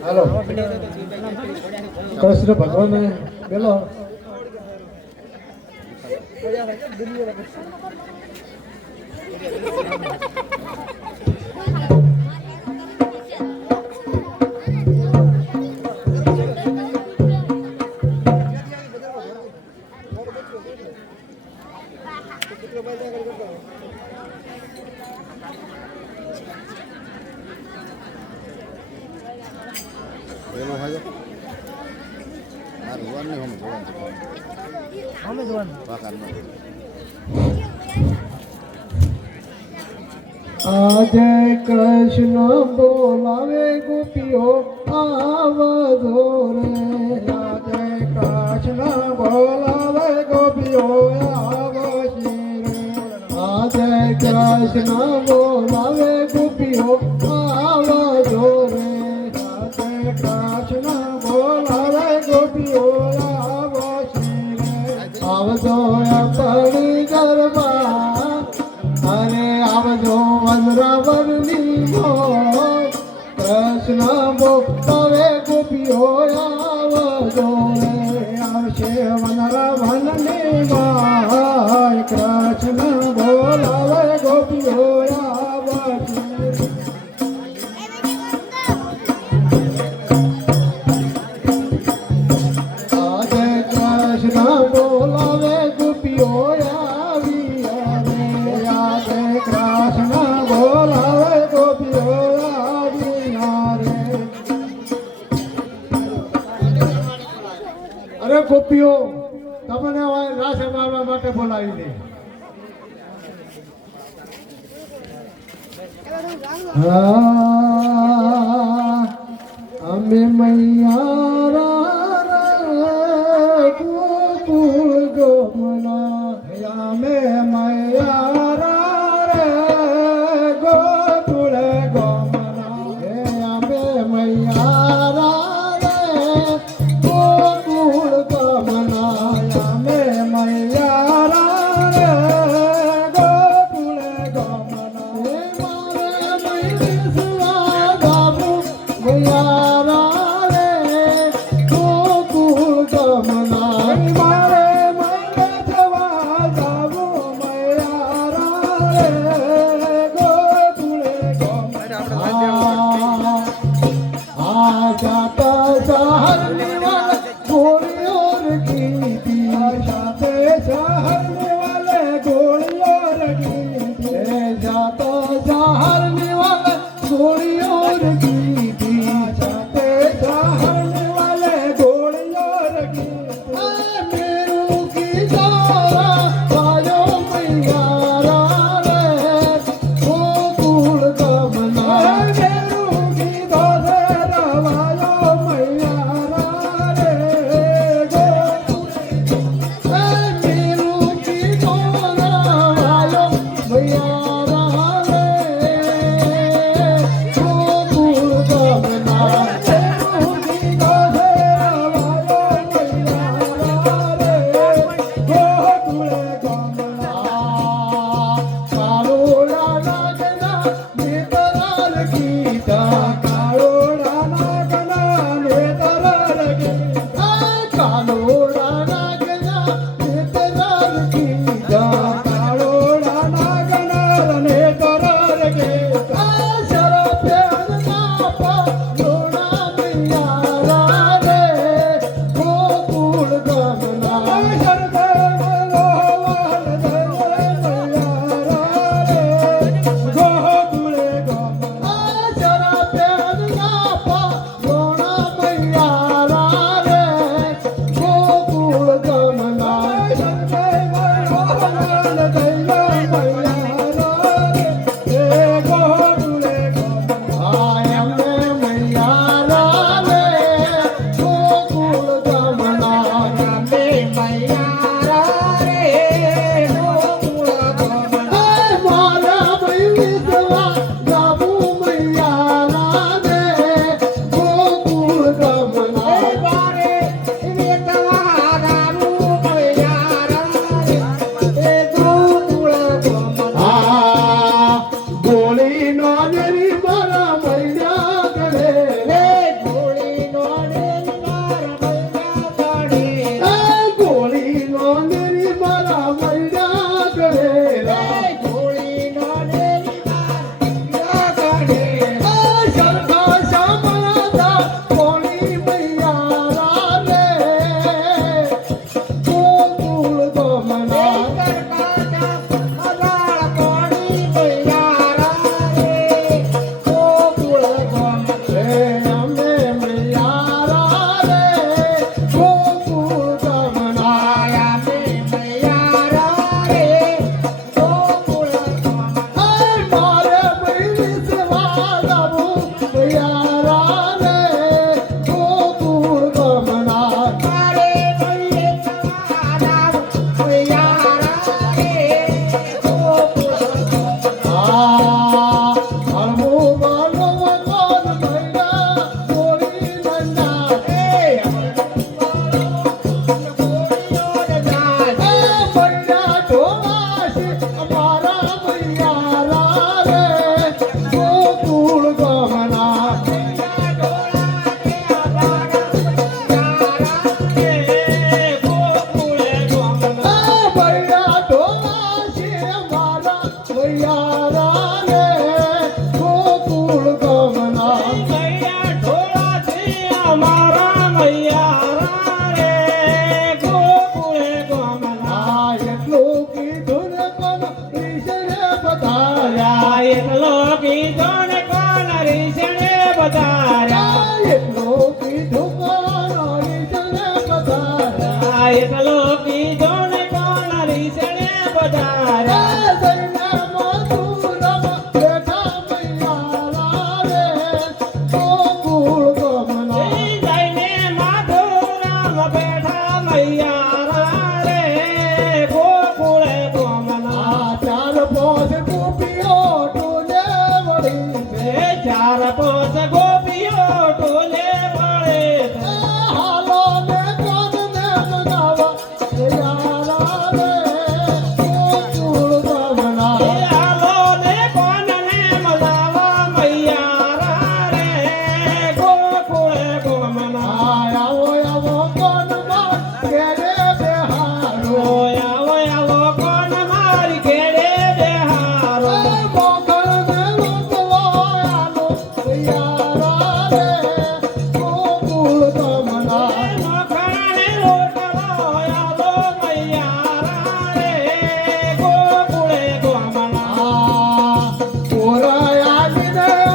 હાલો કૃષ્ણ ભગવાન પેલો આજે કૃષ્ણ બોલાવે ગોપીઓ આવજો રે આજે કૃષ્ણ બોલાવે ગોપીઓ આવશે રે આજે કૃષ્ણ બોલાવે ગોપીઓ આવજો રે આજે કૃષ્ણ બોલાવે ગોપીઓ આવશે રે આવજો આપણી ગરબા અરે આવજો વનરાવરની કૃષ્ણ બોલાવે ગોપીઓ આવજો રે આવશે વનરાવનની કૃષ્ણ બોલાવે ગોપીઓ આવશે આજે કૃષ્ણ બોલાવે ગોપીઓ ગોપીઓ તમને રાસ મારવા માટે બોલાવી દે અમે મૈયારા ગોકુળ ગોમના અમે મૈયારા ગોકુળ ગોમના અમે મૈયારા અમારા મૈયારા રે ગોકુળ ગમના ભૈયા ઢોલા છે અમારા મૈયારા રે ગોકુળ ગમના એટલું કીધું ને કોણ રીસણે બધાયા એટલું કીધું કોણ રીસણે બધાયા જઈને મથુરામાં બેઠા મૈયારા રે ગોકુળ ગમના ચાર પોસ ગોપીઓ ટોલે વળી છે ચાર પોસ ગોપીઓ ટોલે વળે હાલો ને કોણ ને મગાવા મૈયારા રે ગોકુળ ગમના આલો ને કોનને મજાવા મૈયારા રે ગોકુળે ગમના આવો આવો કોણ માં ઘેરે બેહારો આવો આવો કોણ મારી ઘેરે બેહારો મોગલ ને લોટલો આલો મૈયારા રે ગોકુળ ગમના મખણે રોટલો આલો મૈયારા રે ગોકુળે ગમના પોરાયાને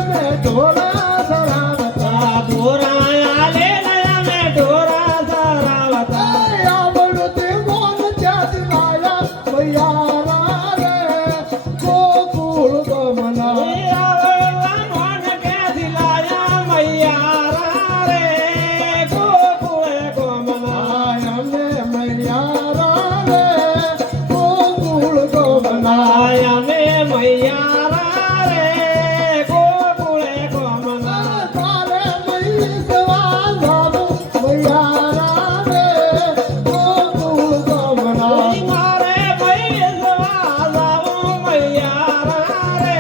મે ઢોળા સરાવતા બોરાયા લે નયા મે ઢોરા સરાવતા આવડતે મોન ચાત લાયા મૈયારા રે ગોકુળ ગમના આવડલા મોન ક્યાંથી લાયા મૈયારા રે ગોકુળે ગમના અમને મૈયારા રે ગોકુળ ગમના આયાને મૈયારા રે ગોકુળે ગમના તારે મૈસવા જાવું મૈયારા રે ગોકુળ ગમના મારે મૈસવા જાવું મૈયારા રે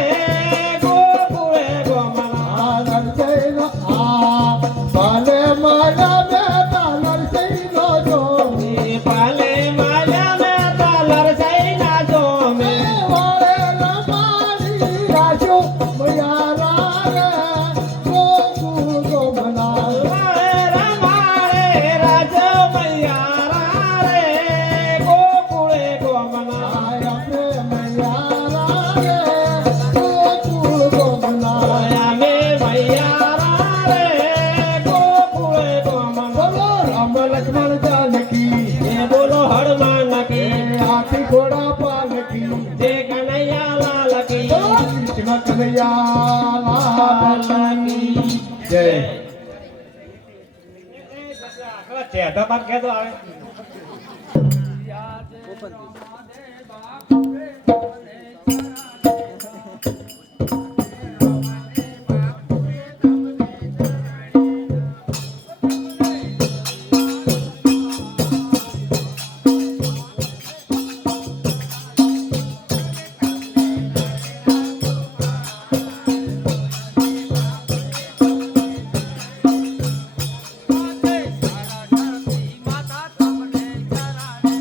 ગોકુળે ગમના નરસૈનો ભલે મારા બેટા નરસૈનો જોમી પાલે માયા મે તાલર સૈના જોમે વાળે રમાડી રાજો મૈયારા રે ગોકુળ ગમના વાળે રમાડે રાજો મૈયારા રે ગોકુળે ગમના આપણે મૈયારા રે ગોકુળ ગમના આયા મે મૈયારા રે ગોકુળે ગમના બોલો રામ લક્ષ્મણ જાનકી એ બોલો હનુમાન કી હાથી ઘોડા પાલકી જય કનૈયા લાલ કી કૃષ્ણ કનૈયા લાલ કી જય ચેતા બાપ કેતો આવે માતા તમને ચરાડે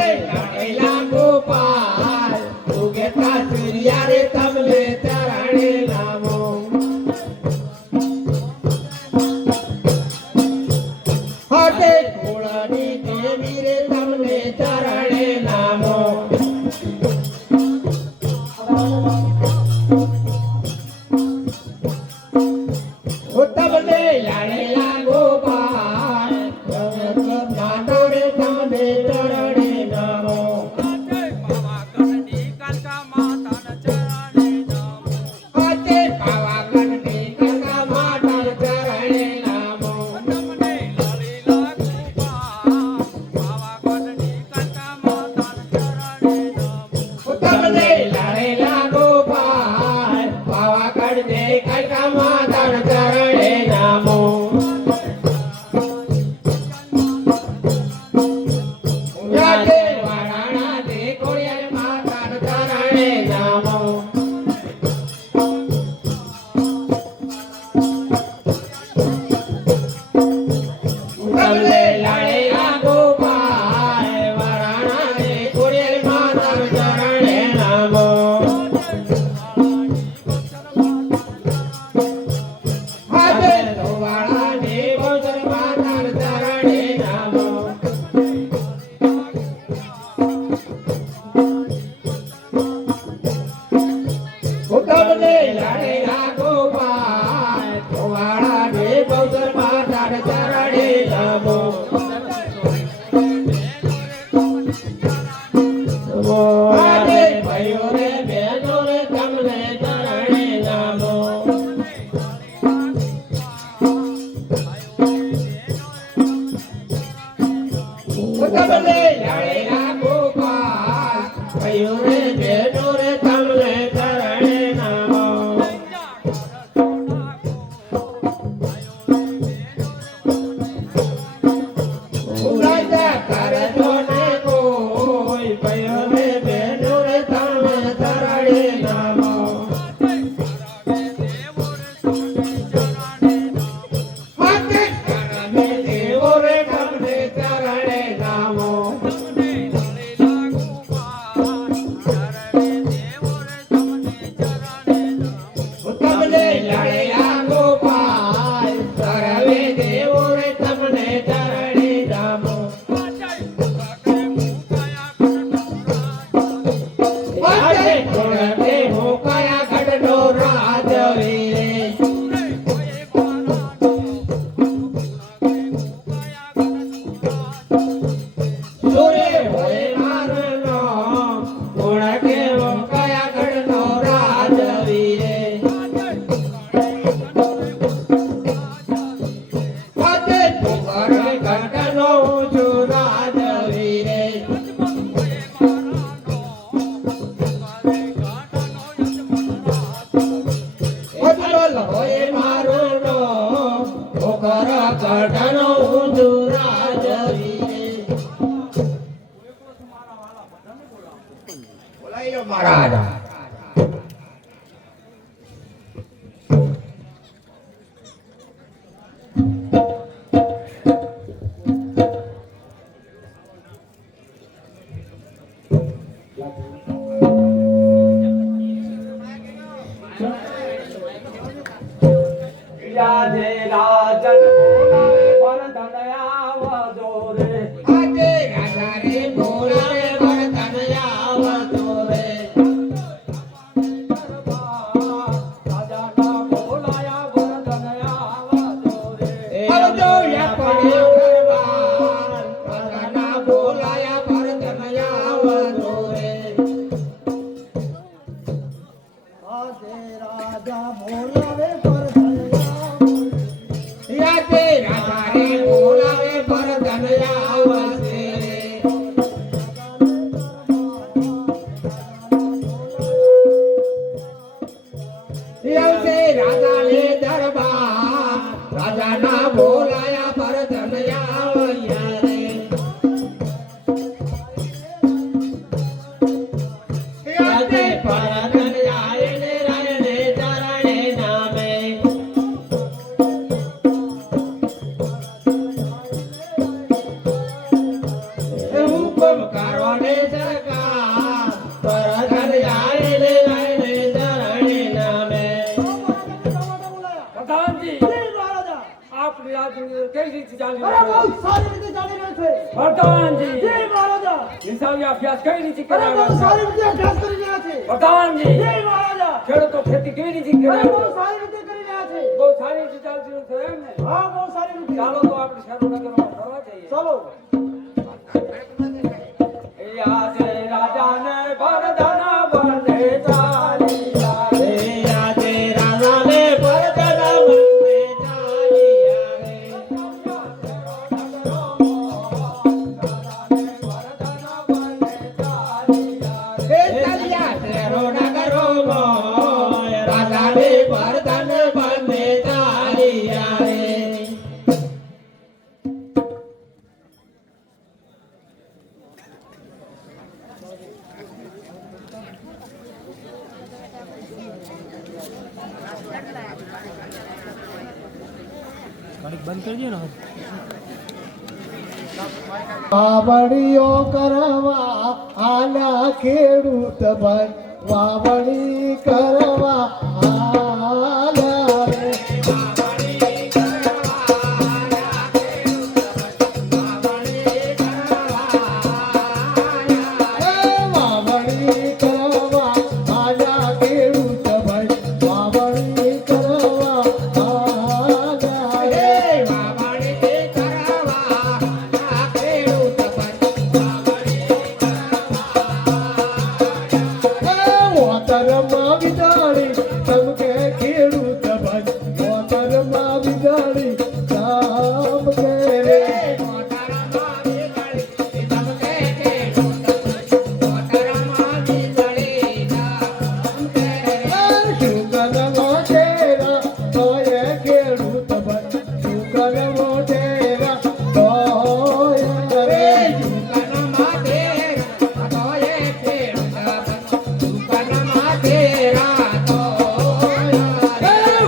આજે લાડેલા ગોપાલ ઉગેતા સૂર્યા રે તમને ચરણે નામો આજે કુળની દેવી રે તમને ચરણે નામો તમને લાડેલા ગોપાલ નાનો રે તમને ચરણે નામો આજે પાવાગઢની કનકા માતા ચરણે નામો તમને લાડેલા ગોપાલ પાવાગઢની કનકા માતા ચરણે નામો આજે વારાણા દે કોળિયાર માતા ચરણે નામો તમને લાડેલા ગોપાલ વારાણા દે કોળિયાર માતા ચરણે નામો આજે ધોવાળા દે બોસર માતા ચરણે નામો તમને લાડેલા ગોપાલ ધોવાળા દે બોસર માતા ચરણે નામો આજે ભાઈઓ રે બહેનો રે તમને ચરણે નામો તમને લાડેલા ગોપાલ ભાઈઓ રે બહેનો રે તમને ચરણે નામો રાજા કરજો ને કોઈ ભાઈઓ રે બહેનો રે તમને ચરણે નામો આજે કરમે દેવો રે તમને ચરણે નામો તમને લાડેલા ગોપાલ સર્વે દેવો રે તમને ચરણે નામો આજે કોળે હું કયા ગઢનો રાજવીરે સુરે હોય મારું નામ કોળે હું કયા ગઢનો રાજવીરે આજે તુગર ગઢનો હું છું રાજવીરે અજમલ હોય મારું નામ તુગર ગઢનો હું છું રાજવીરે બોલાયો મહારાજ આજે રાજન બોલાવે ભરતન આવજો રે આજે રાજા રે બોલાવે ભરતન આવતો રે છે. પ્રધાનજી જય મહારાજા. નિશાળે અભ્યાસ કઈ રીતે અરે બહુ કરાવ્યો સારી રીતે અભ્યાસ કરી રહ્યા છે. પ્રધાનજી જય મહારાજા. ખેડૂતો ખેતી કેવી રીતે અરે કરે બહુ સારી રીતે કરી રહ્યા છે. બહુ સારી રીતે ચાલતી છે એમ ને હા બહુ સારી રીતે. ચાલો તો આપણે શરૂનગરમાં ફરવા જઈએ ચાલો. આજે રાજાને વરદાન વંદે ચાલ્યા રે. આજે રાજાને પરતના બંને ચાલી આવે. એ ચાલ્યા શેરો નગરોમાં, રાજાને પરતન બંને ચાલી આવે. વાવણીઓ કરવા આલા ખેડૂત ભાઈ, વાવણી કરવા આલા રે. વાવણી કરવા આલા ખેડૂત ભાઈ, વાવણી કરવા આલા રે. મોતરમાં વિજાણી ચમકે ખેડૂત ભાઈ, મોતરમાં વિજાણી ચમકે રે. શુકન મોઢેરા તોય ખેડૂત ભાઈ, શુકન મોઢેરા તોય રે.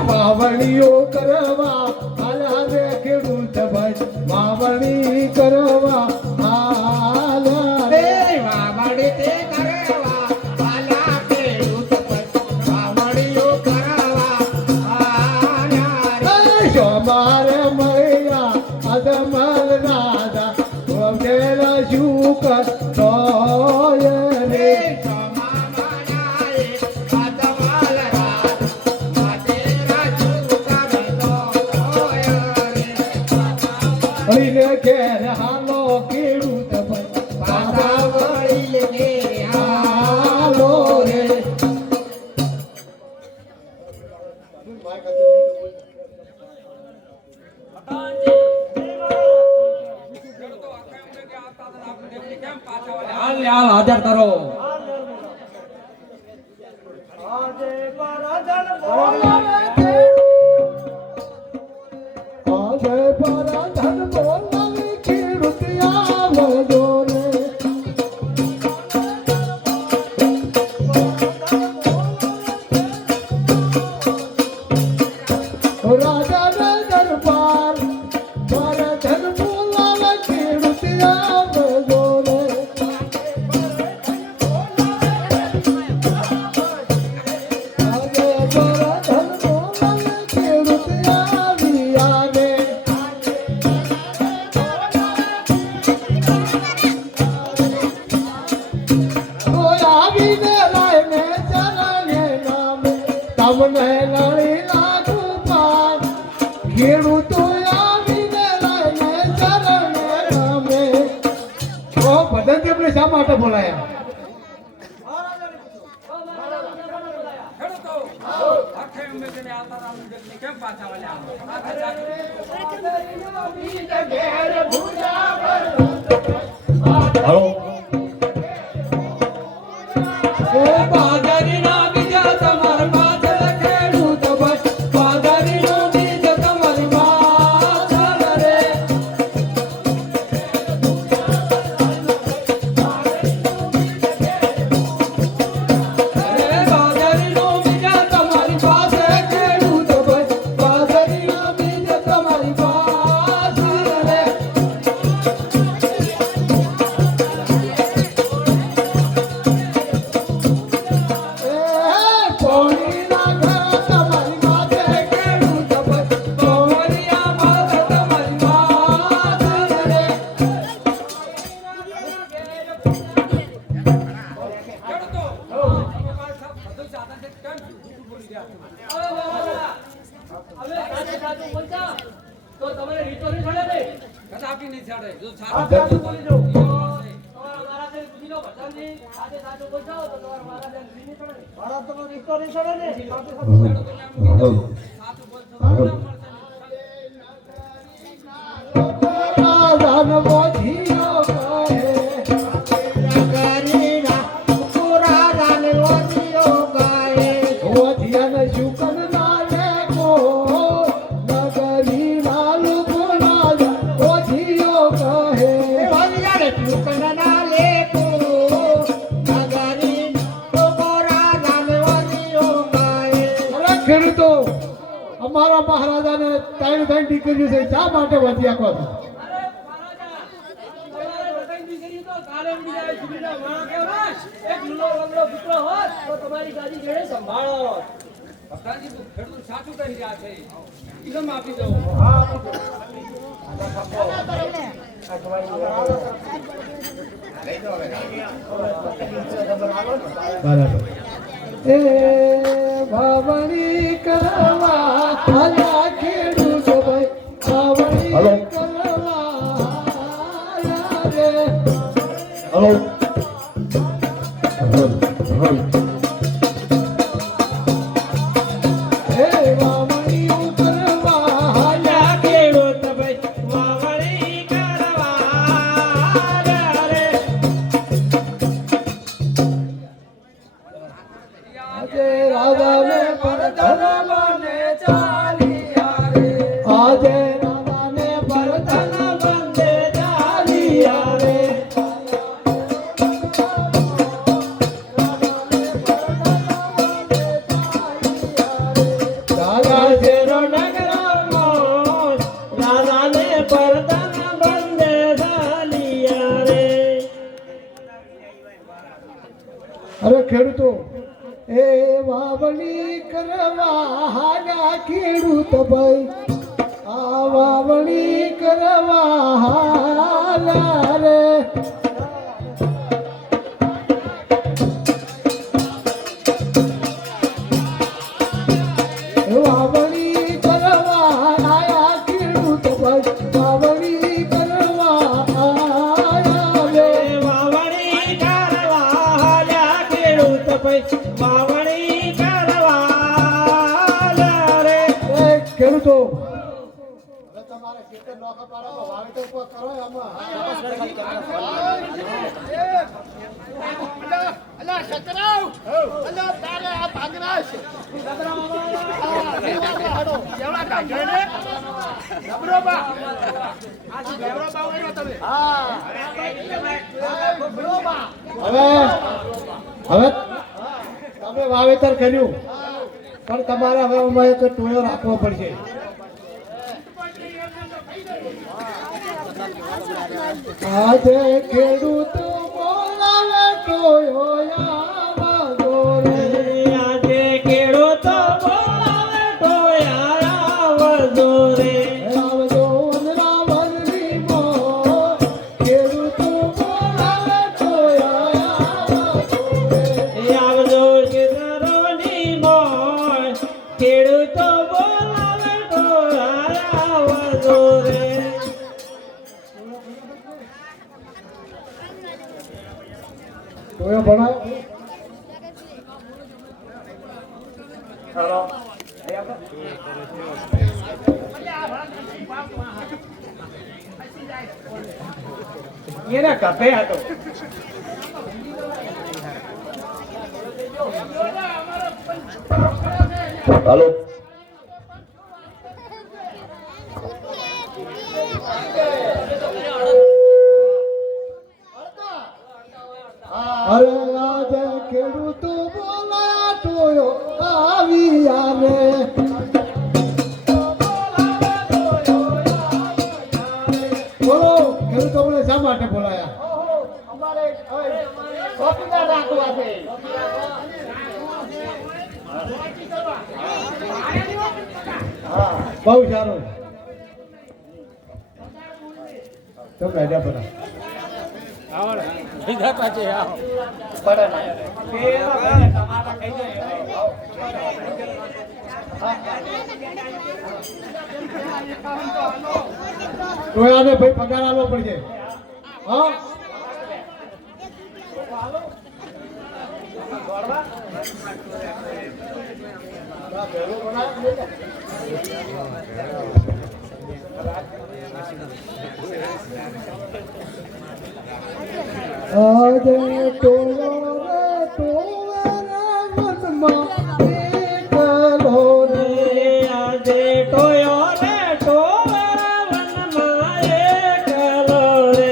વાવણીઓ કરવા આલા રે ખેડૂત ભાઈ, વાવણી કરવા આલા રે. સોમારે મળ્યા અદમલ રાજા, વગેરે શુકર તોય રે. હરીને ઘેર હાલો ખેડૂત ભાઈ, બાબા હાલો રે. હાલ હાજર કરો આજે પરાજન બોલાવે ખેડૂત, આજે પરાજન બોલાવે ખેડૂત આવજો રે. રાજાના દરબાર પરાજન બોલાવે ખેડૂત આવજો રે. આજે પરાજન બોલાવે ખેડૂત આવ્યા રે. કોઈ આવીને લાઈને ચરણે નામે, તમને લડી નાખું પાર. ખેડૂતો આવીને લાઈને ચરણે નામે. ઓ ભજન આપણે શા માટે બોલાયા? ખેડૂતો આખે ઉમેદને આવતા રામદેવને કેમ પાછા વળ્યા હાલો. ઓ બાદરીના બીજા તમાર પાછળ ખેડૂત ભાઈ, બાદરીનું બીજ તમારી પાછળ રે. બાદરીનું બીજ તમારી પાસે ખેડૂત ભાઈ, બાદરીનું બીજ તમારી પાછળ રે. આ સાચું બોલી દો તમારા મહારાજને પૂછી લો ભગવાનજી આજે સાચું બોલશો તો તમારા મહારાજને લીની પડે ને મારા તો રિશ્તો નહીં છોડે ને સાચું બોલશો રાધન મોજીઓ કહે નગરીના પૂરા રાન ઓજીઓ ગાય ઓધિયાને શુકન ના લેકો નગરી લાલુ બોલા ઓધિયો કહે ઓજીયાને સુકનના લેકો નગરી પૂરા રાન ઓજીઓ ગાય અરે ખેડૂતો અમારા મહારાજાને ત્રણ દીકરીઓ છે શા માટે વધ્યા કહો છો? અરે મહારાજા તમારે બધાની દીકરી તો કાલે ઉડી જાય સુધીના વાળા કેવા એક લૂલો લંગડો પુત્ર હોત તો તમારી ગાદી જેડે સંભાળો ભગવાનજી તું ખેડૂત સાચું કહી રહ્યા છે ઇલમ આપી દો બરાબર એ ભાવણી કરવા આયા ખેડૂતો ભાઈ ભાવણી કરવા આયા રે હલો હે ભાવણી કરવા આયા ખેડૂત ભાઈ વાવણી કરવા રે આજે રાધાને પરધન મને ચાલિયા રે આજે રાધાને પરધન બંદે ચાલિયા રે દાદા જેરો નગરનો રાધાને પરતન બંદે ચાલિયા રે અરે ખેડૂતો એ વાવણી કરવા હાલા ખેડૂત ભાઈ આ વાવણી કરવા હાલા રે વાવણી કરવા આયા ખેડૂત ભાઈ વાવણી કરવા આયા રે વાવણી કરવા હાલ્યા ખેડૂત ભાઈ વાવણી કરવા રે એ ખેડૂતો હવે તમારે ખેતર નોખા પાડો વાવેતર પર કરો આમાં હવે તમે વાવેતર કર્યું પણ તમારે હવે આમાં એક ટોયો રાખવો પડશે આજે ખેડૂત બોલાવે ટોયો આવજો રે આજે ખેડૂતો બોલાવે ટોયા આવજો રે આવજો વનરાવરની મો ખેડૂત બોલાવે ટોયો આવજો રે આવજો ખેતરોની મોય ખેડૂતો બોલાવે ટોયા આવજો રે ટોયો ભણાય એને કપે હતો હલો અરે આજે ખેડૂત બોલા ટોયો આવ્યા રે બોલો ખેડૂતો બોલે શા માટે બોલાયા બહુ સારું તમે આઈડિયા બના ટોયાને ભાઈ પગાર આપવો પડશે હા આજે ટોળો રે ટોળા મનમાં એકલો રે આજે ટોયો રે ટોળા વનમાં એકલો રે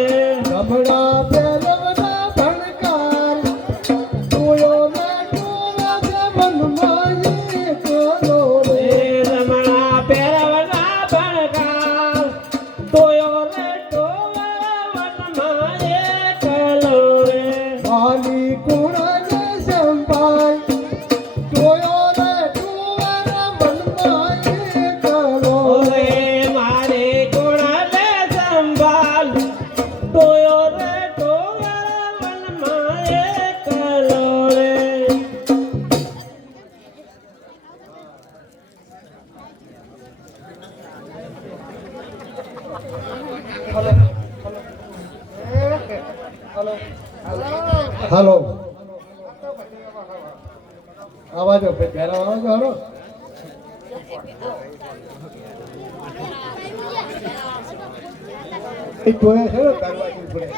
રમણા પેલવના ભણકાર ટોળો રે ટોળા મનમાં એકલો રે રમણા પહેરવના ભણકાર ટોયો રે ટોળા વનમાં એકલો રે વાલી કુળને સંભાળ ટોળો રે ટોળા મનમાં એકલો ઓરે મારે કોણાલે સંભાળ ટોયો રે ટોળા વનમાં એકલો રે હાલો આવાજો પહેલા આવાજો હાલો એ ટોળે છે ને દરવાજો પડે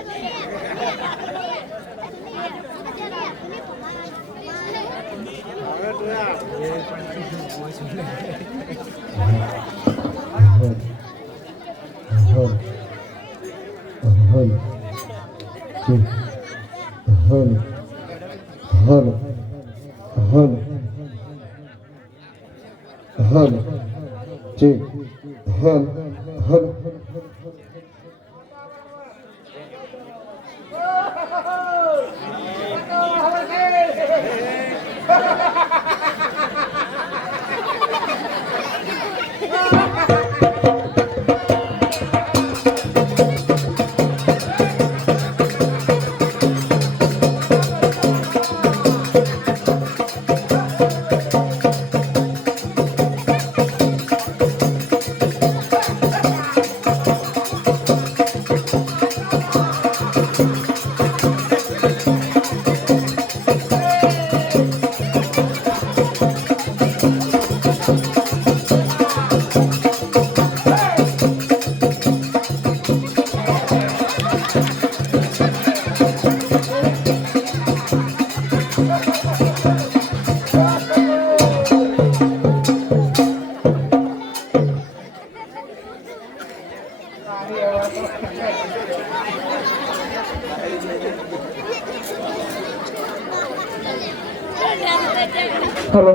હલો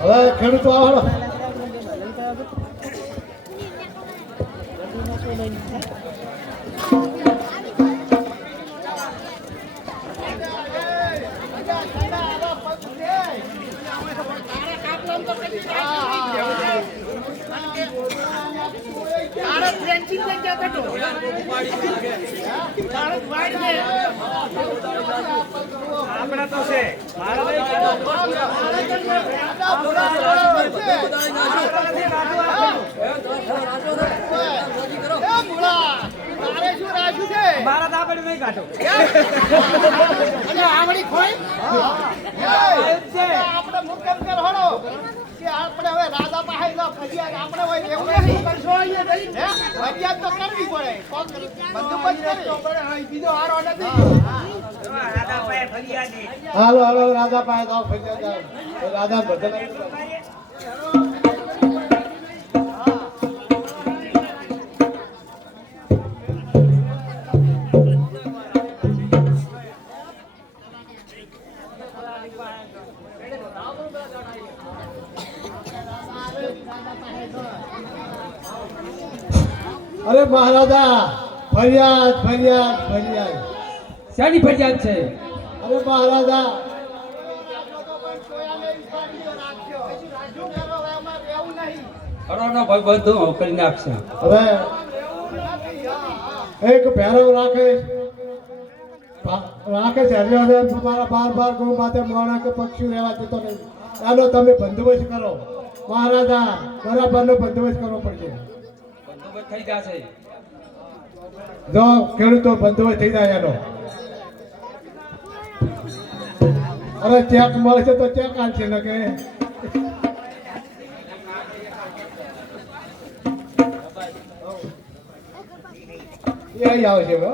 હવે ખેડૂતો આવો આપણા તો છે મારા દાબડ નહીં કાઢો આપણે મુકમ કર હોડો કે આપણે હવે રાજા પાસે ના ફરિયાદ આપણે હોય એવું નહીં કરશો અહીંયા નહીં હે ફરિયાદ તો કરવી પડે બંદોબસ્ત કરી તો પડે હા બીજો હારો નથી રાધા પાસે ફરિયાદ હાલો હાલો રાજા પાસે જાઓ ફરિયાદ જાઓ રાજા ભજન અરે મહારાજા ફરિયાદ ફરિયાદ ફરિયાદ શાની ફરિયાદ છે અરે મહારાજા હરોનો ભાઈ બધું કરી નાખશે હવે એક ભેરવ રાખે છે હરિયાણા તમારા બાર બાર ગૌ માથે મોણા કે પક્ષી રહેવા દેતો નહીં એનો તમે બંદોબસ્ત કરો મહારાજા બરાબરનો બંદોબસ્ત કરવો પડશે બંદોબસ્ત થઈ જશે. જો ખેડૂતો બંધો થઈ જાય એનો. અરે ચેક મળશે તો ચેક આલશે ને કે એ અહીં આવશે હો.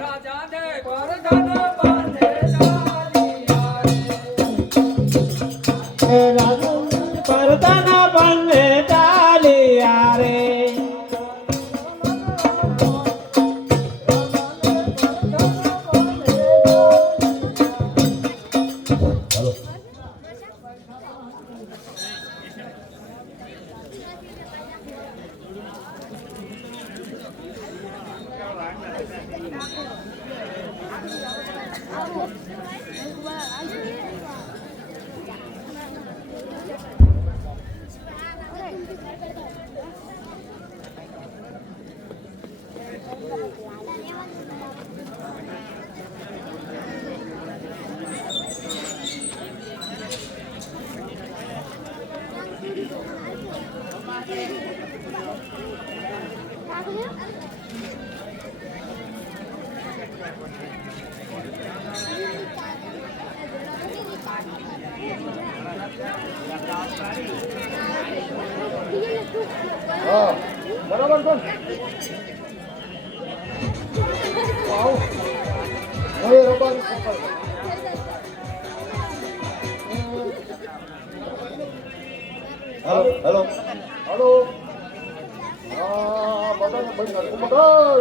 રાજાને વરદાન બાંધે ડાલિયા રે. એ રાજુ પરદાના બંને ડાલિયા રે. હા બરાબર છે. આવો હવે રબારી પકડ. હેલો હેલો હાલો હા બધાને બંધ નાખો બધાય.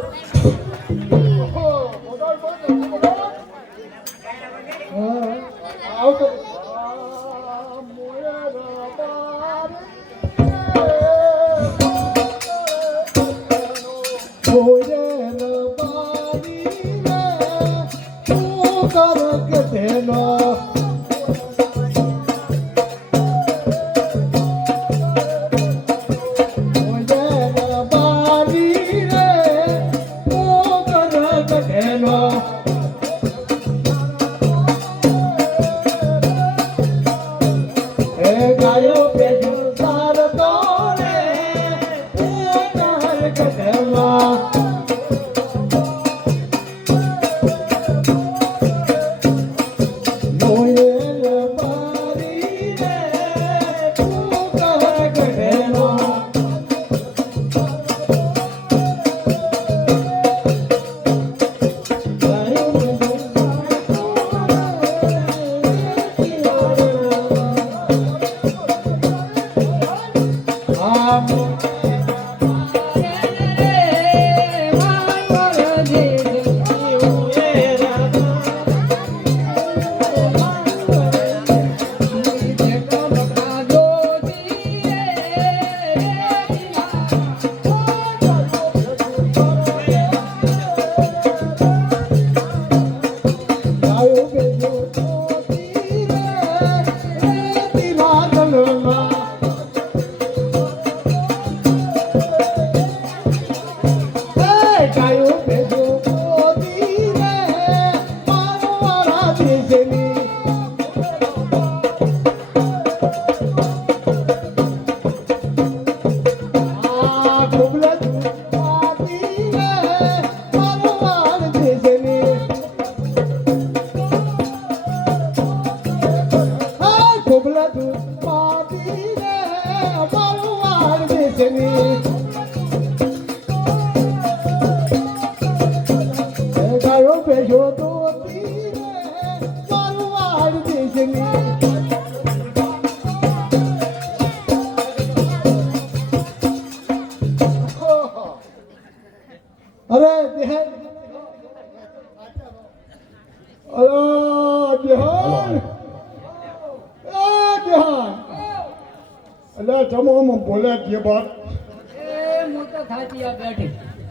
ઓહો, બધાય બંધ નાખો બધાય. હા આવતો. આ મોયા રબારી. મોયા રબારી રે તું કર કે તેનો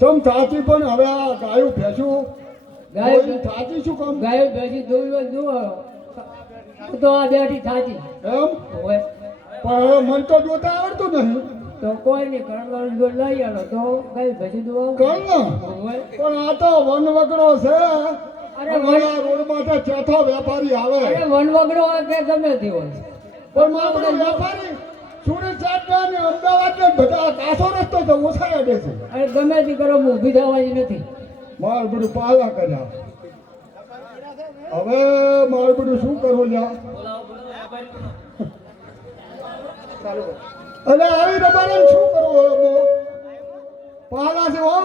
તમ થાતી પણ હવે આ ગાયું ભેંસું ગાયો થાતી શું કામ ગાયો બેસી દોયો દુઓ તો આ બેઠી થાતી એમ હોય પણ હવે મને તો જોતા આવડતું નહીં. તો કોઈ નહીં કરવાનું જો લઈ આલો તો ગાય બેસી દુઓ કર ને હોય. પણ આ તો વનવગડો છે. અરે અમારા રોડ માટે ચોથો વેપારી આવે અરે વનવગડો હોય કે ગમે તે હોય પણ મારો વેપારી સુરત સાહેબ ને અમદાવાદ ને બધા કાસો રસ્તો તો ઓછાયા દે છે. અરે ગમે તે કરો હું ઊભી થવાની નથી. માર બધું પાલા કર્યા. હવે માર બધું શું કરવું લ્યા? એટલે આવી તમારે શું કરવું હવે? પાલા છે હો.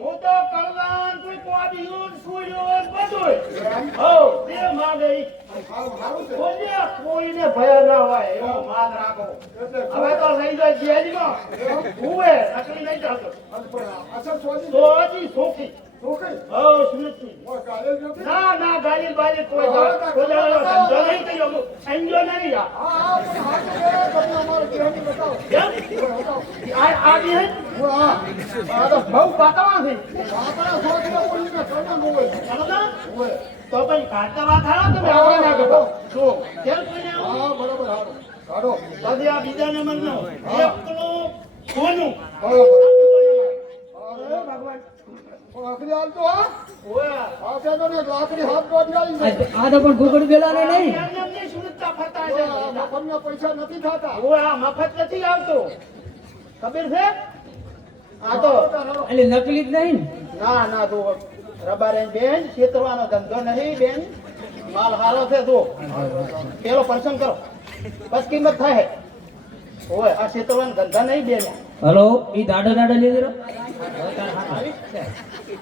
હું તો કળવાન કોઈ કોબીયું સુર્યો બધું હો તે માગે કોઈને ભય ના હોય એવો માન રાખો. હવે તો લઈ જાય જેલમાં હુએ નકલી નહીં ચાલતો તો હજી સોખી હો સુરતની ના ના ગાલી બાલી કોઈ ધંધો નહીં કર્યો સંજો નહીં આ બી હે તો બહુ પાતળા છે તો પછી કાઢવા થાળો તમે આવડે ના કરો જો કેમ કોઈને પછી આ બીજા નંબરનો એકલો સોનું ભગવાન લાકડી હાલતો હા ઓય આ તો ને લાકડી હાથ ગોઠવાઈ છે. આ તો પણ ઘૂઘડ ગેલાને નહીં. એમને સુરતતા ફરતા છે મફતના પૈસા નથી થતા. ઓય આ મફત નથી આવતો ખબર છે આ તો એટલે નકલી જ નહીં ને. ના ના તો રબારે બેન છેતરવાનો ધંધો નહીં બેન માલ હારો છે તો પેલો પસંદ કરો બસ કિંમત થાય ઓય આ છેતરવાનો ધંધા નહીં બેન હલો ઈ દાડા દાડા લઈ જરો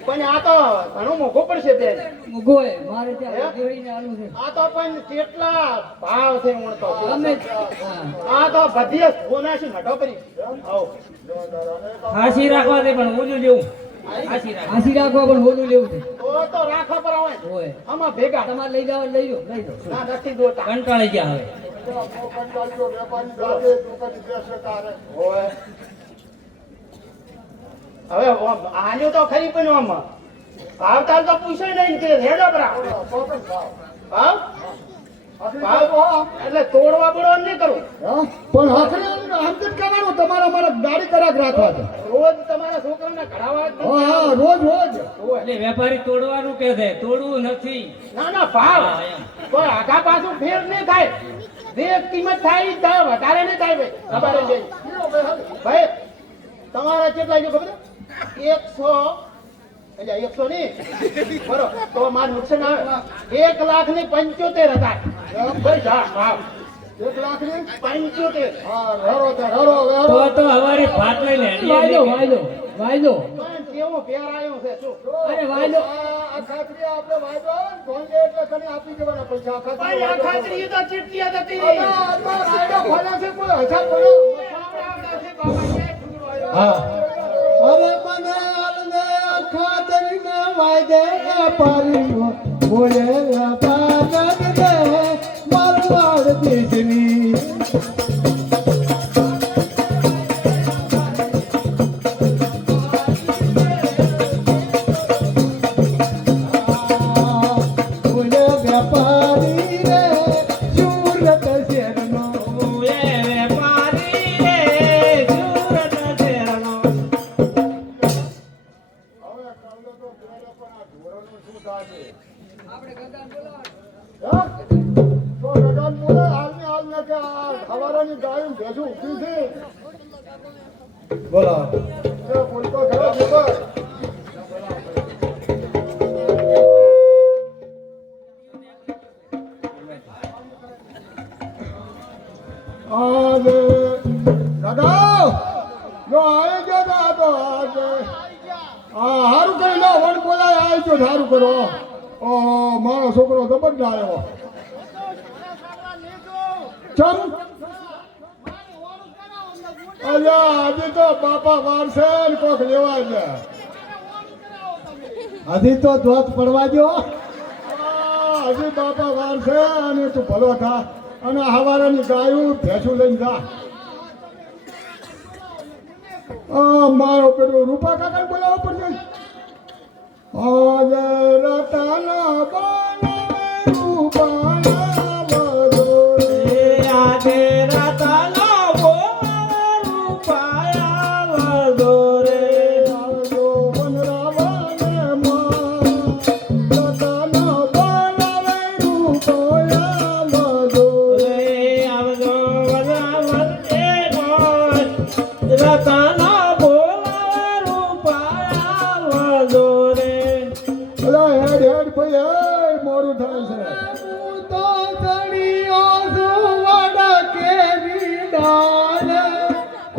પણ આ તો ઘણું મોંઘું પડશે બેન મૂકો હે મારે ત્યાં જોડીને આલું છે. આ તો પણ કેટલા ભાવ છે હું તો અમે હા. આ તો બધી સોનાથી મઢો કરી આવો હાસી રાખવા દે પણ ઓલું લેવું. હાસી રાખવા પણ ઓલું લેવું છે. તો રાખવા પર આવે ઓય આમાં ભેગા તમારે લઈ જાવ લઈ લો લઈ લો. ના નથી જોતા કંટાળી ગયા હવે. વેપારી જાતે દુકાની બેસે તારે. ઓય હવે આલ્યો તો ખરી પણ આમાં ભાવતાલ તો પૂછે નહીં કે રેડો બરા ભાવ એટલે તોડવા બોડવા નહીં કરું પણ આખરે આમ જ કહેવાનું તમારે અમારે ગાડી કરાક રાખવા છે. રોજ તમારા છોકરાને ઘડાવા જ નથી. હા રોજ રોજ ઓય. એટલે વેપારી તોડવાનું કે છે તોડવું નથી. ના ના ભાવ હા, એમ. કોઈ આગા પાછું ફેર નહીં થાય જે કિંમત થાય ઈ જ થાય વધારે નહીં થાય ભાઈ ખબર જ નહીં. ભાઈ તમારા કેટલા જો ખબર 100 એટલે 100 નહીં બરો તો માર નુકસાન આવે 1,75,000 ભાઈ જા ભાવ 1,75,000. 75 હા રેડો તે રેડો તો રેડો. તો હવારી ભાત લઈને વાયદો વાયદો વાયદો. પણ કેવો ફેર આવ્યો છે શું અરે વાયદો આ ખાતરી આપણે વાયદો આવે ને ભોંગે એટલે કને આપી દેવાના પૈસા. આ ખાતરી ભાઈ આ વાયદો ખાતરી તો ચીટિયા જ હતી આ વાયદો ફળ્યા છે કોઈ હજાર પડ્યો. હા અરે મને આલને ખાતરીને વાયદે પારીનો બોલે પાગત દે મારવાડ દેશની. બોલે વેપારી રે સુરત શહેરનો. એ વેપારી રે સુરત શહેરનો. બોલો કોઈ તો ખરો ખબર. આજે દાદા જો આવી ગયો દાદો આજે હા સારું કરી લો વણ બોલાય આવી ગયો સારું કરો. મારો છોકરો જબરદસ્ત આવ્યો. ચમ અલ્યા આજે તો બાપા વારસે ને કોક લેવા છે. હજી તો ધોત પડવા દો. હજી બાપા વારસે અને તું ભલો થા અને હવારાની ગાયું ભેંસું લઈને જા. મારો પેલું રૂપા કાકા બોલાવવો પડશે. આજે રતના બોલાવે રૂપાના બધો રે. આજે રાતના બોલાવે રૂપાયા વધો રે. આવજો વનરાવને માં. રતના બોલાવે રૂપાયા બધો રે. આવજો વરાવર એ મોય. રાતના બોલાવે રૂપાયા વધો રે. અલા હેડ હેડ ભાઈ હેડ મોડું થાય છે. હું તો ચડિયો છું વડકે વિડાલ.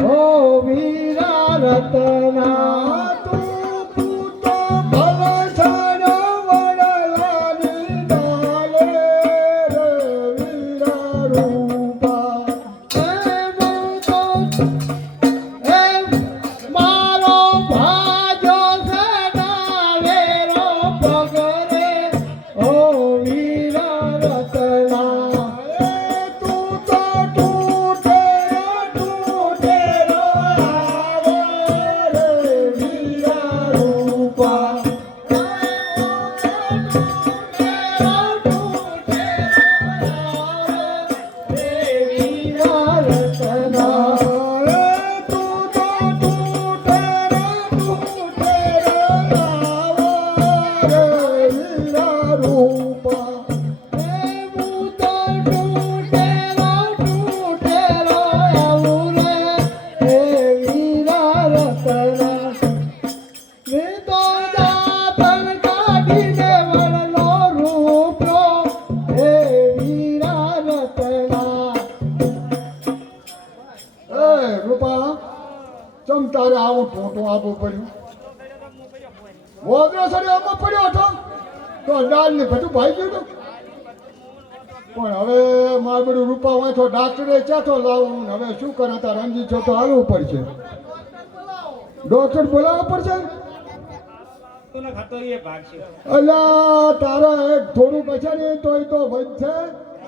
ઓ વીરા રતના તું તો ભલો છાડો વડલાની ડાલે રે વીરા રૂપા. મારો ભાજો સડાવેરો પગરે. ઓ વીરા રતના તું તો તૂટેરો તૂટેરો આવો રે વીરા રૂપા. વીરા રતના તું તો તૂટેરો તૂટેરો આવો રે વીરા રૂપા. હું તો તૂટેલો તૂટેલો આવું રે. હે વીરા રતના મેં તો દાતણ કાઢીને વળનો રૂપલો. હે વીરા રતના એ રૂપા ચમ તારે આવું ઠોઠું આપવું પડ્યું. વોગરો સડ્યો આમાં પડ્યો હતો તો ડાળ ને બધું ભાઈ ગયું હતું. પણ હવે મારું બધું રૂપા હોય તો ડાક્ટરે ચાતો લાવું ને હવે શું કરે તાર રંજી છો તો હાલવું પડશે. ડોક્ટર બોલાવવા પડશે. અલ્યા તારો એક થોડુંક હશે ને તોય તો વધશે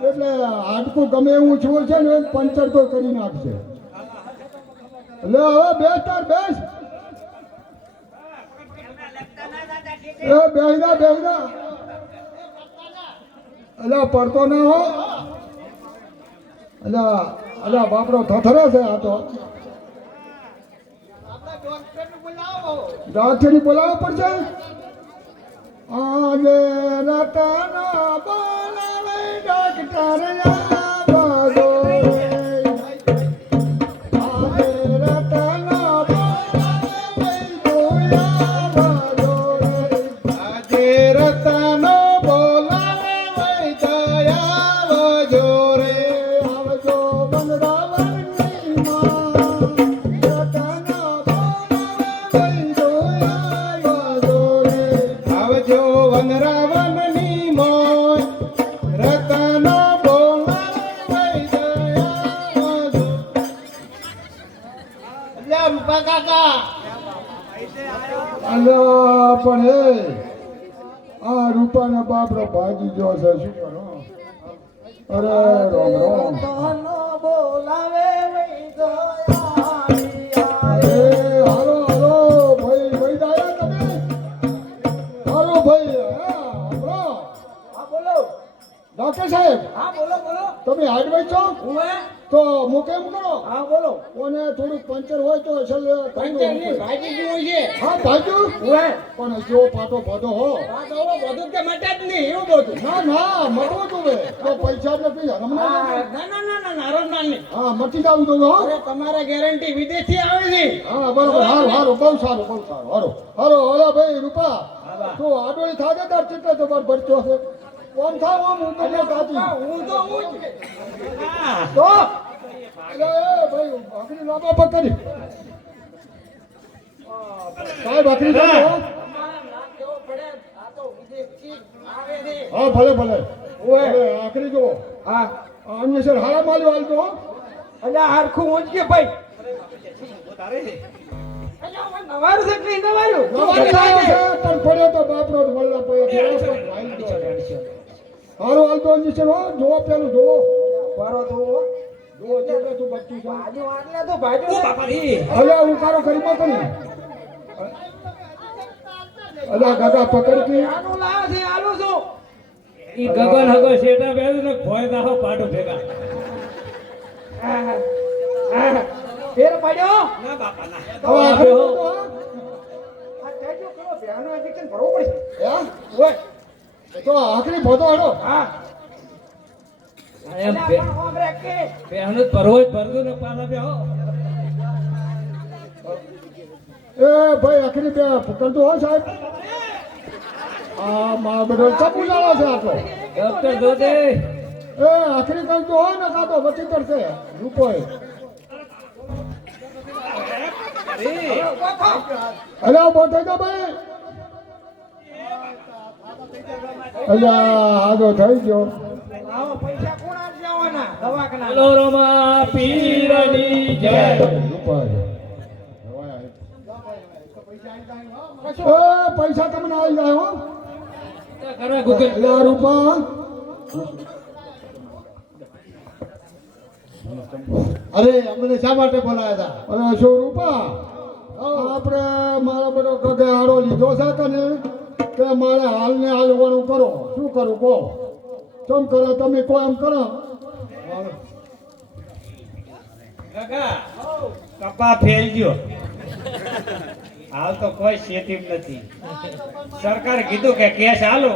એટલે હાડકું ગમે એવું છું છે ને પંચર તો કરી નાખશે. એટલે હવે બેસ તાર બેસ. એ બેહના બેહના. અલ્યા પડતો ના હો. અલ્યા બાપડો થથરે છે આ તો. ડોક્ટરની બોલાવવા પડશે. આજે રતના બોલાવે ડોક્ટર આવજો રે. આજે રતના બોલાવે આવજો રે. આજે રતનો બોલાવે આવજો રે. આવજો વનરાવની માં. રતના આવજો વનરાવનની મોય. રતનો બોલાવે આવજો. અલ્યા રૂપા કાકા અલ્યા પણ હે આ રૂપાના બાપરો ભાગી ગયો છે શું કરો. અરે રોમ રોમ. અરે હાલો હાલો ભાઈ ભાઈ દાયા તમે. હાલો ભાઈ હા હમણો. હા બોલો. ડોક્ટર સાહેબ હા બોલો બોલો. તમે હાર્ડવેર છો હું હે? તો મૂકે એમ કરો. હા બોલો. કોને થોડુંક પંચર હોય તો અસલ પંચરની ભાજી જેવું છે. હા ભાગ્યું હું હે? પણ જો પાટો ભાદો હો. આ તો હવે બધું કે મટે જ નહીં એવું બધું. ના ના મટવો જોવે તો પૈસા નથી હા, હમણાં ના ના ના ના નારાજ ના નહીં. હા મટી જવું જોઈએ હો. અરે તમારા ગેરંટી વિદેશથી આવે છે. હા બરોબર હારું હારું બહુ સારું બહુ સારું હારું હારો હલો ભાઈ રૂપા બા. તો આડોળી થાકે તાર ચિત્ર તમાર ભરતો છે ઓમ થાવ ઓમ હું તો કાચી હું તો હું જ. હા. તો અરે એ ભાઈ ભાખરી લાંબા પર કરી કાંઈ ભાખરી કરી હો. તમારા નાક કેવો પડે આ તો વિદેશથી આવે છે. હા ભલે ભલે ઓએ. હવે આખરી જુઓ હા અન્ય સર હારા માલ્યો હાલતો હો. અલ્યા હરખું ઊંચ કે ભાઈ તારે નવારું છે કે નવારું નવારી લાવ્યો છે પણ પડ્યો તો બાપરો જ વલ્લા પડ્યો હારું હાલતો નીચે હો જો પેલું જો વારો તો જો જો તું બચ્ચી છે બાજુ આટલા તો બાજુ ઓ બાપા રે અલે હું કારો કરી માં કરી અલા ગાગા પકડ કે આનું લાવ છે આલો છો ઈ ગગન હગો શેઠા બેરું ને ભોય દાહો પાડો ભેગા ફેર પડ્યો ના બાપા ના હવે આખરે તો આ તેજો કરો બેનો એડિક્શન ભરવું પડશે હે ઓય તો આખરી ભોતો હડો હા એમ એટલે આપણો હોમ રે કે બેહનો પરવો જ ભરતો ને પાછા બેહો એ ભાઈ આખરી બે પકડતો હો સાહેબ આ મા બધો ચપુલાળો છે આટલો ડોક્ટર જો દે એ આખરી કરતો હોય ને કાં તો વચ્ચે કરશે રૂપોય અરે ઉભો થઈ જા ભાઈ અલ્યા આજો થઈ ગયો આવો પૈસા કોણ આપ જવાના દવાખાના બોલો રોમા પીરની જય રૂપાય પૈસા તમને આવી જાય હો ખરા ગૂગલ અલ્યા રૂપા અરે અમને શા માટે બોલાયા હતા અરે શું રૂપા આપણે મારા બધો કગે હારો લીધો છે તને કે મારે હાલને હાલવાનું કરો શું કરું કહો ચમ કરો તમે કોઈ એમ કરો કાકા કપા ફેલ ગયો હાલ તો કોઈ સેટિંગ નથી સરકારે કીધું કે કેસ હાલો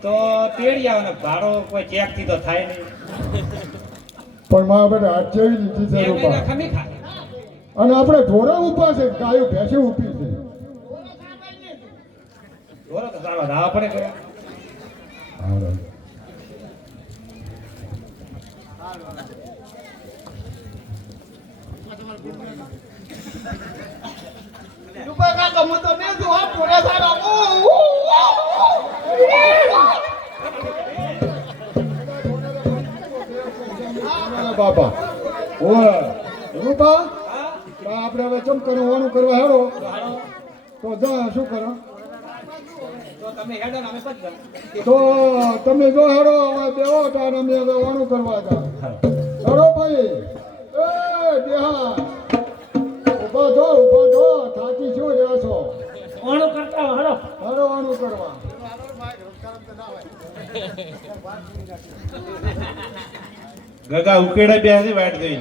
તો તેડી આવો ને ભાડો કોઈ ચેક થી તો થાય નહીં પણ મારા બધા હાથ જેવી લીધી છે એ રૂપા મહિના ખમી ખાય અને આપણે ઢોરા ઉભા છે ગાયો ભેંસે ઊભી છે બોલો તો ચાલો ધાવા પડે કે રૂપા કાકા હું તો બેસું હા પૂરા સારા બાપા ઓય રૂપા આપણે હવે ચમ કરવાનું કરવા હેડો તો જા શું કરો તો તમે હેડો ને અમે પછી તો તમે જો હેડો હવે બેહો તાર અમે હવે વાણું કરવા જા હેડો ભાઈ એ દેહા ઉભા જો થાકી શું રહ્યા છો ઓણું કરતા હળો હેડો વાણું કરવા ગગા ઉકેડા બેસી વાટ દઈ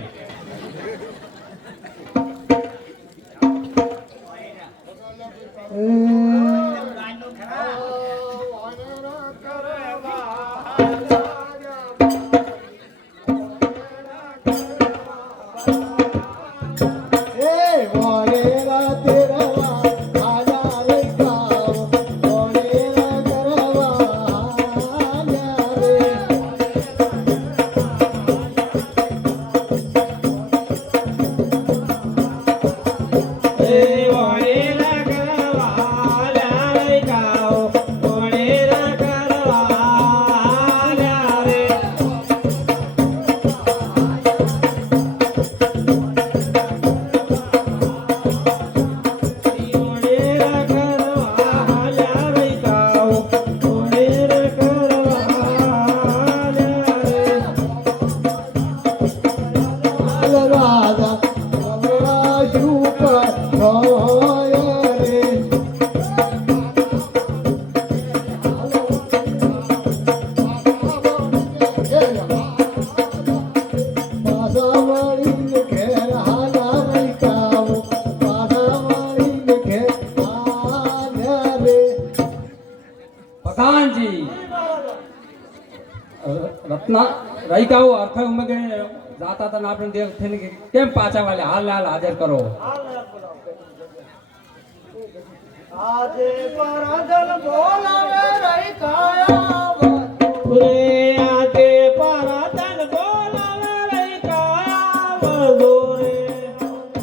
પઠાણજી રત્ના રહીકાઓ અર્થ ઉમગે જાતા તને આપણે દેવ થઈને કેમ પાછા વાલે હાલ હાલ હાજર કરો આજે પરાધન બોલાવે રહી કાયા રે આજે પરાધન બોલાવે રહી કાયા રે આજે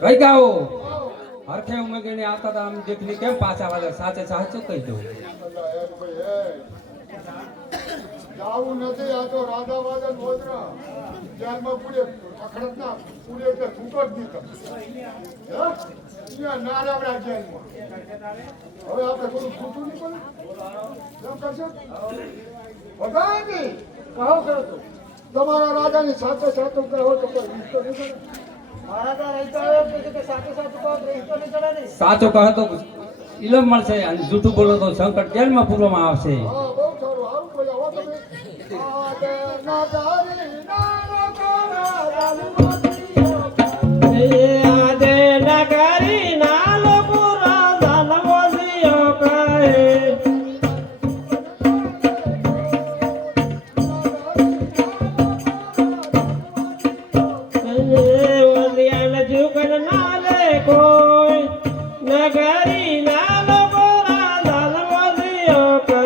કઈ ગાઓ હરખે ઉમેગીને આવતા હતા આમ દેખને કેમ પાછા વાળા સાચે સાચું કહી દઉં જાવું નથી આ તો રાધા વાદન મોજરા જેલમાં પૂરે અખડતના પૂરે એટલે છૂટો જ નહીં કરે અહીંયા ના રેવડા જેલમાં હવે આપણે થોડું છૂટું નહીં પડે એમ કરશો ભગાવી કહો કરો તો તમારા રાજાની સાથે સાચું કહો તો કોઈ રીતો નહીં કરે મહારાજા રહેતા હોય કે સાથે સાથે કહો રહેતો નહીં ચડે નહીં સાચું કહે તો ઇલમ મળશે અને જૂઠું બોલો તો સંકટ જેલમાં પૂરવામાં આવશે હા બહુ સારું સારું બોલ્યા હો તમે આદે ના તારી ના કોરા આદે નગરી ના લોકો રાજા નવોદિયો કહે વલિયાન જુગન ના લે કોઈ નગરી ના લોકો રાજા નવોદિયો કહે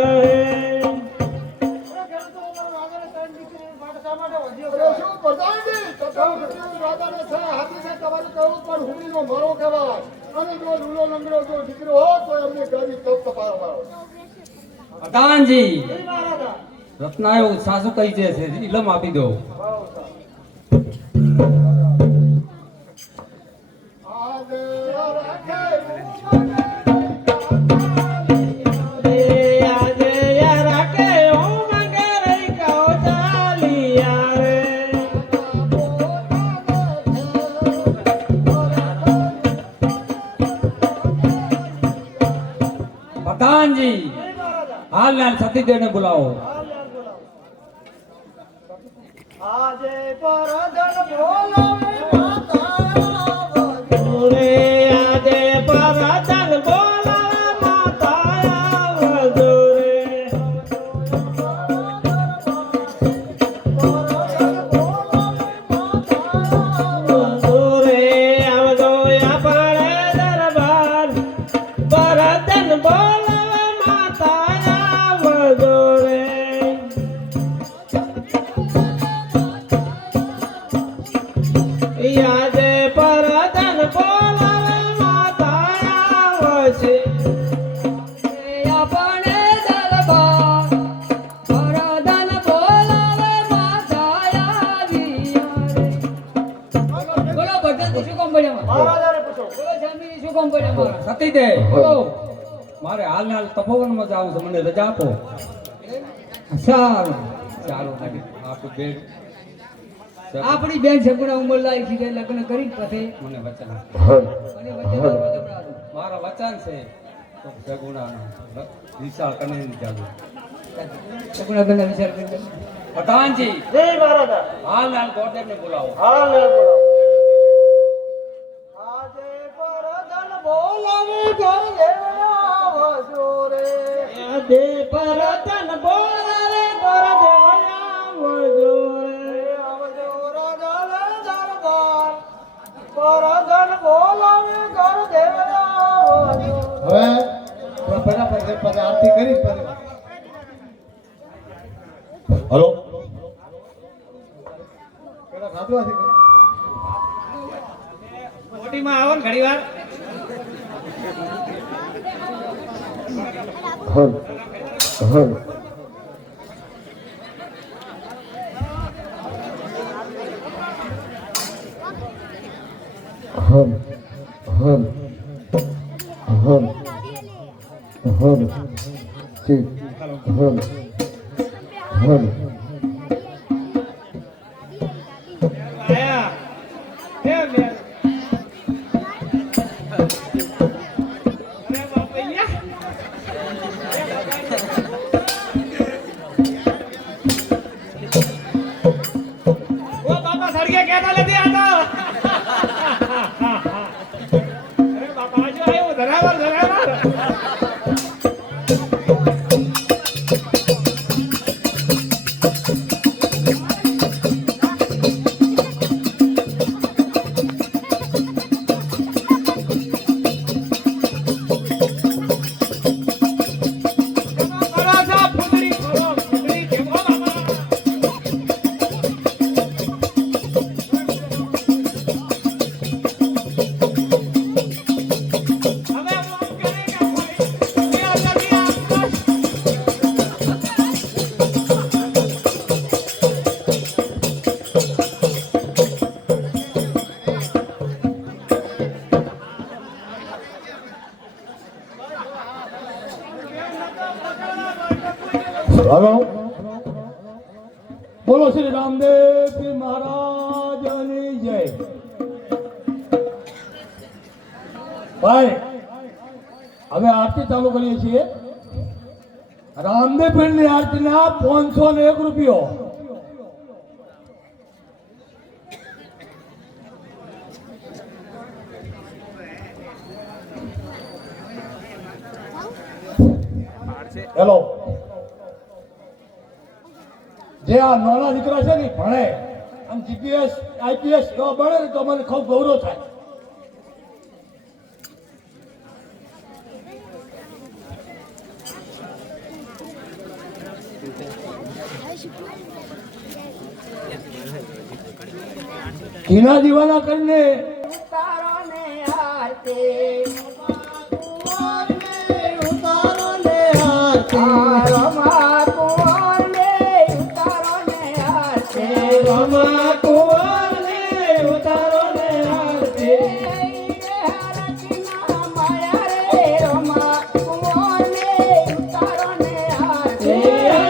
અરે શું પ્રધાનજી તથા રાજાને છે હાથીને તમારે કહું પણ હુમલીનો મારો કહેવાય અને જો લૂલો લંગડો જો દીકરો હો તો એમની ગાડી તપ તપારો મારો પ્રધાનજી રત્નાયો સાસુ કહી દે છે ઇલમ આપી દો આદે રાખે આજે યારા કે હું મંગરે કહો ચાલિયા રે પ્રધાનજી હાલ ના સતીદેવને બોલાવો આજે પરધન બોલાવે માતા રે આજે પરધન બોલાવે માતા આવજો રે રે આવજો આપણે દરબાર પરધન બોલાવે માતા આવજો રે યાદે પરધન બોલાવે માતા આવશે આપણે દરબાર પરધન બોલાવે માતા આવી બોલો ભગત શું કામ પડ્યા મહારાજાને પૂછો બોલો સ્વામી શું કામ પડ્યા મારા સતીદેવ બોલો મારે હાલ ના તપોવનમાં જાવું છે મને રજા આપો સારું ચાલો આપણું બેન આપણી બેન સગુણા ઉંમર લાયક છે લગ્ન કરી પછી મને વચન આપો. અને વચ્ચે મારું જબરાતું. મારા વચન છે તો સગુણાનો વિશાળ કને જાગો સગુણા બેનના વિચાર કરી પ્રધાનજી જય મહારાજા હાલ હાલ ગોરદેવને બોલાવો હા લે બોલો આજે પરધન બોલાવે ઘર આવજો રે યાદે પરધન બોલાવે ગોર દેવયા આવજો રે આવજો રાજા દરબાર પરધન બોલાવે ઘર આવજો હવે પેલા પછી આરતી કરી હલો પેલા ખાધું હશે મોટીમાં આવો ને ઘડી વાર હલ હલ હમ હમ હમ હમ ઠીક હમ હમ આયા હે મેં અરે બાપૈયા ઓ બાપા સળગે કેતા નથી આતો અરે બાપા જો આવ્યો ધરાવર ધરાવર હલો, બોલો શ્રી રામદેવજી મહારાજની જય. ભાઈ હવે આરતી ચાલુ કરીએ છીએ. રામદેવ પીરની આરતીના 501 રૂપિયો. હેલો, જે આ નાના દીકરા છે ને ઈ ભણે અને જીપીએસ આઈપીએસ એવા બને ને તો મને ખૂબ ગૌરવ થાય. ઘીના દીવાના કરીને ઉતારો ને આરતી ઉતારો ને આરતી રમા કુંવર ને ઉતારો ને આરતી રમા કુંવર ને ઉતારો ને આરતી માયા રે રમા કુંવર ને ઉતારો ને આરતી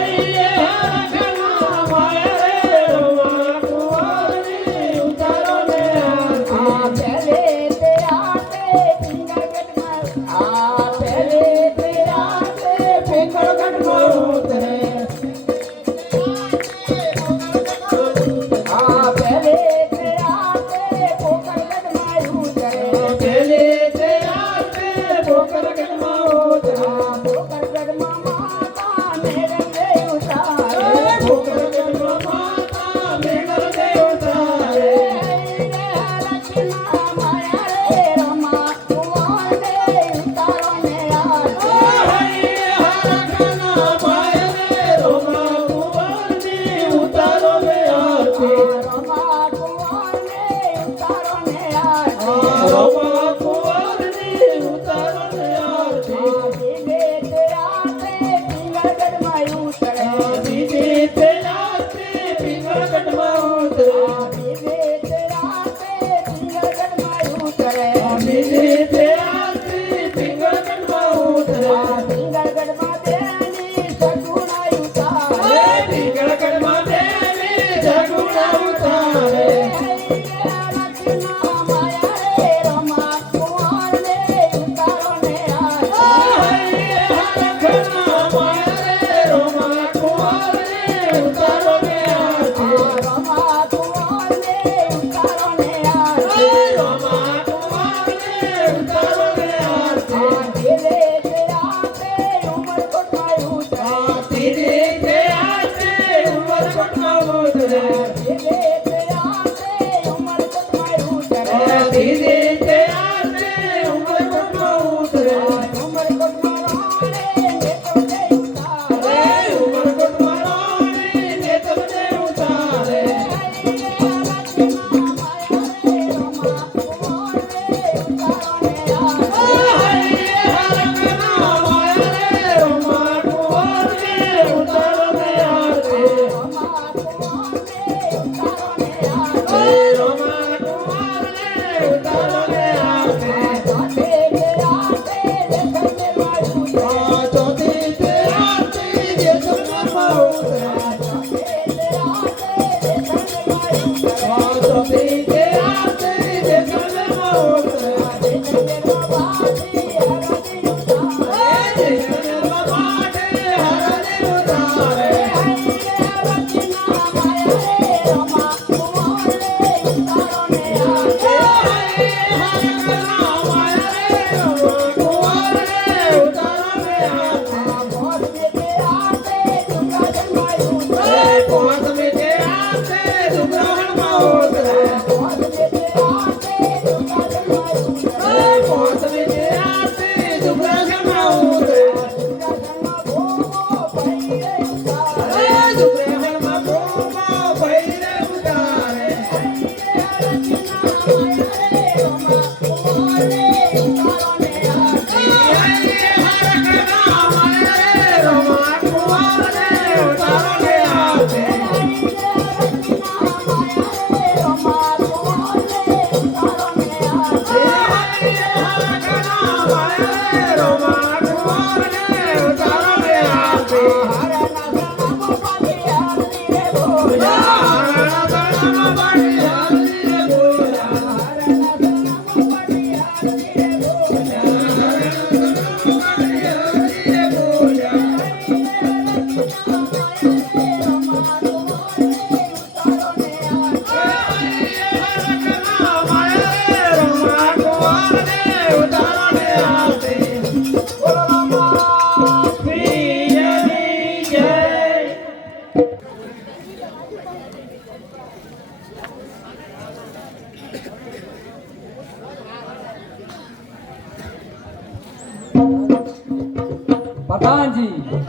પ્રધાનજી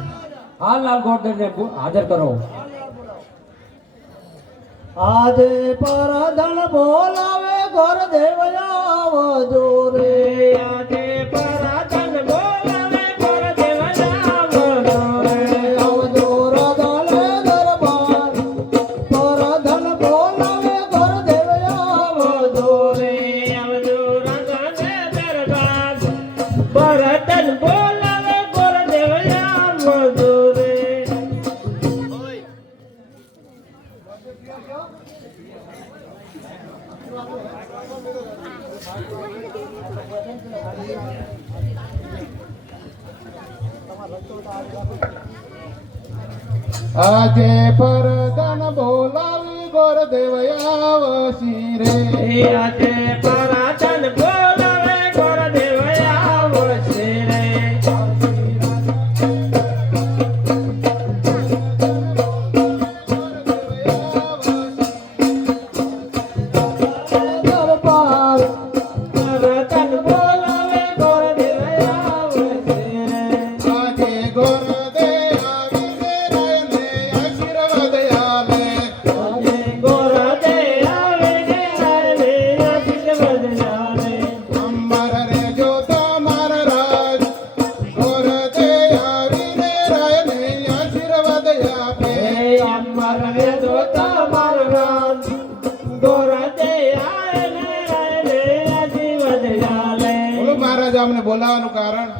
હાલલાલ ગોરદેવને હાજર કરો. આજે પરધન બોલાવે ગોરદેવ આવજો રે આજે પરધન બોલાવે ગોરદેવ આવજો રે આવજો રાધાલે દરબાર પરધન બોલાવે ગોરદેવ આવજો રે આવજો રાધાલે દરબાર પરધન બોલાવે ગોરદેવ આવજો રે આજે પરદન બોલાવી ગોરદેવ આવશી રે આજે પરાધન બોલાવે ગોરદેવ આવશે રે દરબાર પરાધન બોલાવે ગોરદેવ આવશે રે આજે ગોરદેવ આવીને રાયને આશીર્વાદ આલે આજે ગોરદેવ આવે ને આલે આશીર્વાદ આલે અમર રે જો તમાર રાજ ગોરદેવ આવીને રાયને આશીર્વાદ આપે હે અમર રે દો તમાર રાજ ગોરદેવ આવે ને આલે આશીર્વાદ આલે બોલો મહારાજ અમને બોલાવવાનું કારણ